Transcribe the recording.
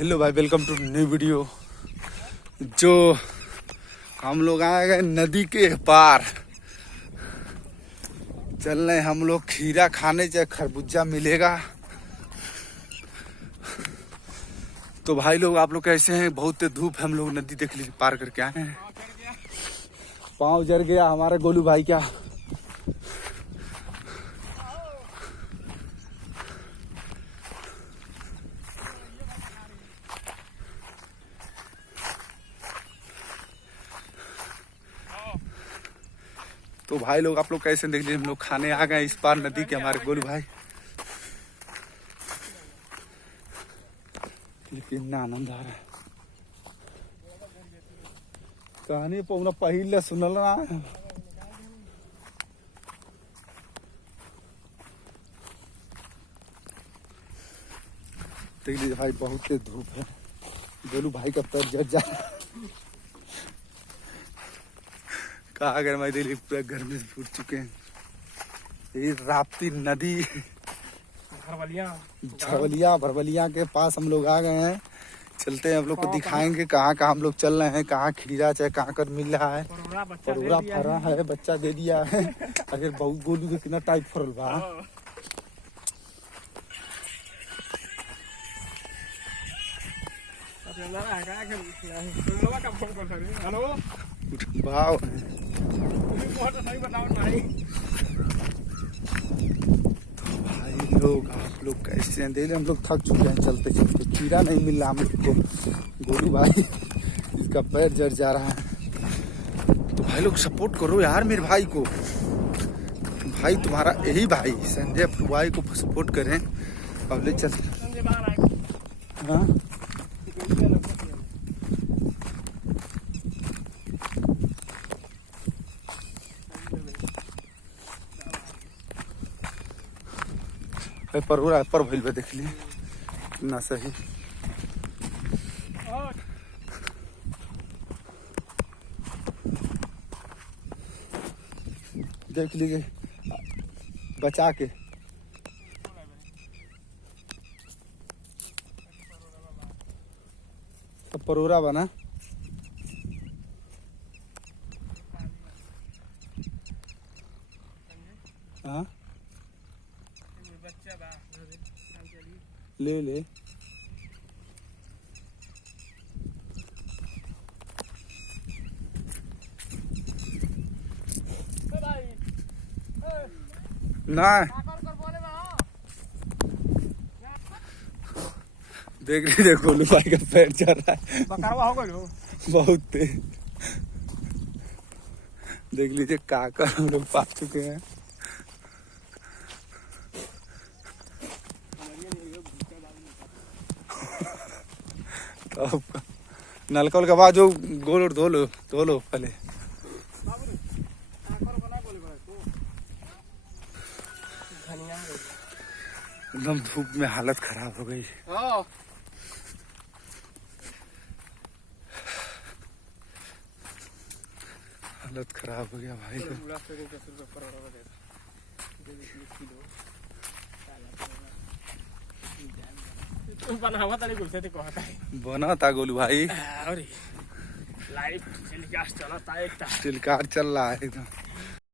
Hello भाई, welcome to new video. जो हम लोग आए गए नदी के पार, चल रहे हम लोग खीरा खाने, चाहे खरबूजा मिलेगा। तो भाई लोग, आप लोग कैसे हैं? बहुत धूप है, हम लोग नदी देख लीजिए पार करके आए हैं। पाँव जर गया हमारे गोलू भाई क्या। तो भाई लोग, आप लोग कैसे देख लीजिए, हम लोग खाने आ गए इस पार नदी के, हमारे गोलू भाई। लेकिन आनंद आ रहा है। कहानी पौना पहले सुनल रहा है। देख लीजिए भाई, बहुत धूप है। गोलू भाई का पैर जट जा कहा, अगर मैं दिल्ली पूरा गर्मी से फूट चुके हैं। ये राप्ती नदी भरवलिया के पास हम लोग आ गए हैं। चलते हैं, हम लोग को दिखाएंगे कहाँ कहाँ हम लोग चल रहे हैं, कहाँ खीरा चाहे कहाँ कर मिल रहा है। परूरा फरा है, बच्चा दे दिया है। अगर बहुत गोलू के कितना टाइप फरल बा। भाव भाई लोग, आप लोग कैसे हैं? हम लोग थक चुके हैं चलते चलते। खीरा नहीं मिल रहा हम लोग को। गोलू भाई इसका पैर जड़ जा रहा है। तो भाई लोग सपोर्ट करो यार मेरे भाई को। भाई तुम्हारा यही भाई संजय भाई को सपोर्ट करें। अब ले चल। हाँ पर भइल बा, देख लिए ना सही। देख लीजिए बचा के। सब परोरा बना। हाँ ले ले। ना देख लीजिए, गोलू भाई का पैर चल रहा है। बहुत तेज। देख लीजिए काकर हम लोग पा चुके हैं। तो नलकल के बाद जो गोल धो लो पहले। एकदम धूप में हालत खराब हो गई। हालत खराब हो गया भाई। बना था गोलू भाई। लाइव टेलीकास्ट चल रहा है एकदम।